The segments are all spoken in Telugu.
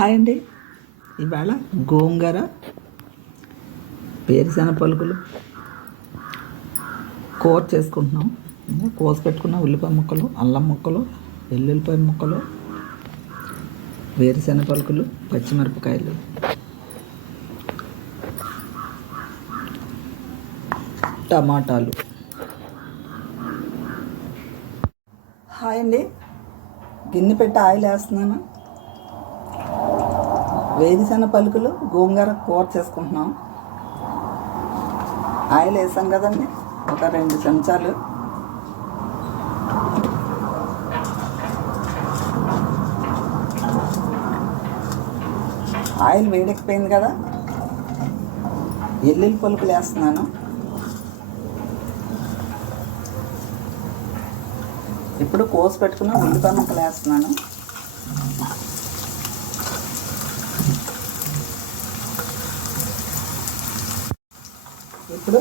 హాయ్ అండి. ఇవాళ గోంగూర వేరుశెనగ పలుకులు కూర చేసుకుంటున్నాం. కోసి పెట్టుకున్న ఉల్లిపాయ ముక్కలు అల్లం ముక్కలు వెల్లుల్లిపాయ ముక్కలు వేరుశెనగ పలుకులు పచ్చిమిరపకాయలు. టమాటాలు. హాయ్ అండి. గిన్నె పెట్టి ఆయిల్ వేస్తున్నాను వేరుశెనగ పలుకులు గోంగూర కూర చేసుకుంటున్నాం. ఆయిల్ వేసాం కదండి ఒక రెండు చెంచాలు. ఆయిల్ వేడెక్కిపోయింది కదా ఎల్లుల్లి పలుకులు వేస్తున్నాను. ఇప్పుడు కోసి పెట్టుకున్న ఉల్లిపాయ ముక్కలు వేస్తున్నాను. ఇప్పుడు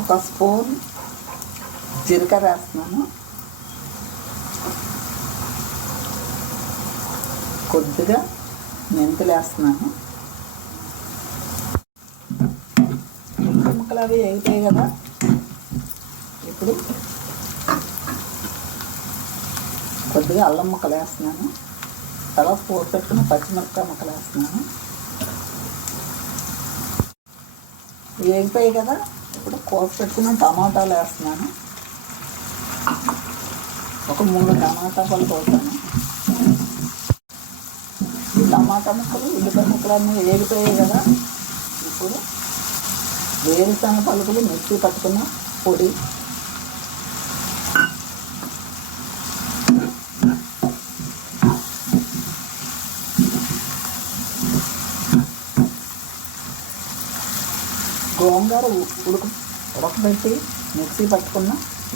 ఒక స్పూన్ జీలకర్ర వేస్తున్నాను. కొద్దిగా మెంతులు వేస్తున్నాను. ముక్కలు అవి అవుతాయి కదా. ఇప్పుడు కొద్దిగా అల్లం ముక్కలు వేస్తున్నాను. తర్వాత పోసి పెట్టుకుని పచ్చిమిరపకాయ ముక్కలు వేస్తున్నాను. వేగిపోయాయి కదా. ఇప్పుడు కోసి పెట్టుకున్న టమాటాలు వేస్తున్నాను. ఒక మూడు టమాటా పళ్ళు కోసాను ఈ టమాటా ముక్కలు ఉల్లిపాయ ముక్కలు అన్నీ వేగిపోయాయి కదా. ఇప్పుడు వేరుశనగ పలుకులు మిక్సీ పట్టుకున్న పొడి గోంగూర ఉడక ఉడకబెట్టి మిక్సీ పట్టుకున్న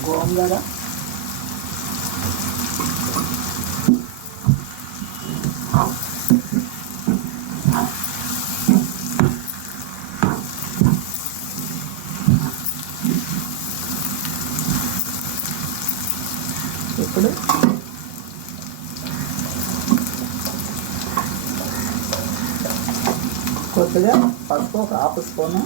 గోంగూర. ఇప్పుడు కొద్దిగా పసుపు ఒక హాఫ్ స్పూను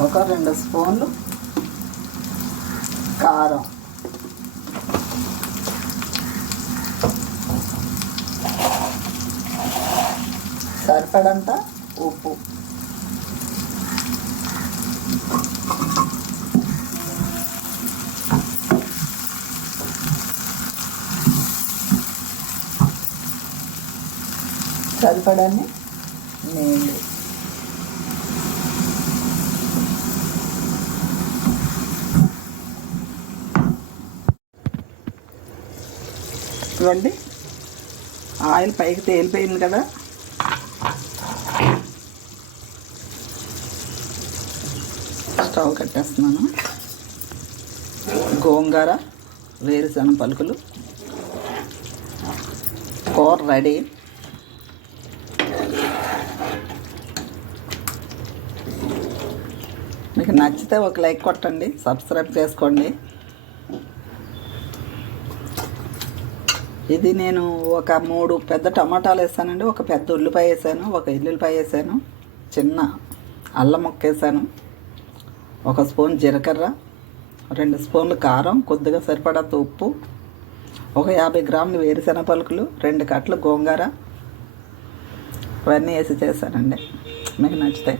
ఒక రెండు స్పూన్లు కారం. సరిపడంత ఉప్పు. సరిపడని నీళ్ళు. చూడండి. ఆయిల్ పైకి తేలిపోయింది కదా. స్టవ్ కట్టేస్తున్నాను. గోంగూర వేరుశనగ పలుకులు కూర రెడీ. మీకు నచ్చితే ఒక లైక్ కొట్టండి సబ్స్క్రైబ్ చేసుకోండి. ఇది నేను ఒక మూడు పెద్ద టమాటాలు వేసానండి. ఒక పెద్ద ఉల్లిపాయ వేసాను ఒక ఎల్లుల్లిపాయ వేసాను చిన్న అల్లం ముక్క వేసాను ఒక స్పూన్ జీలకర్ర రెండు స్పూన్లు కారం కొద్దిగా సరిపడంత ఉప్పు ఒక యాభై గ్రాములు వేరుశెనగ పలుకులు రెండు కట్టలు గోంగూర ఇవన్నీ వేసి చేశానండి. మీకు నచ్చుతాయి.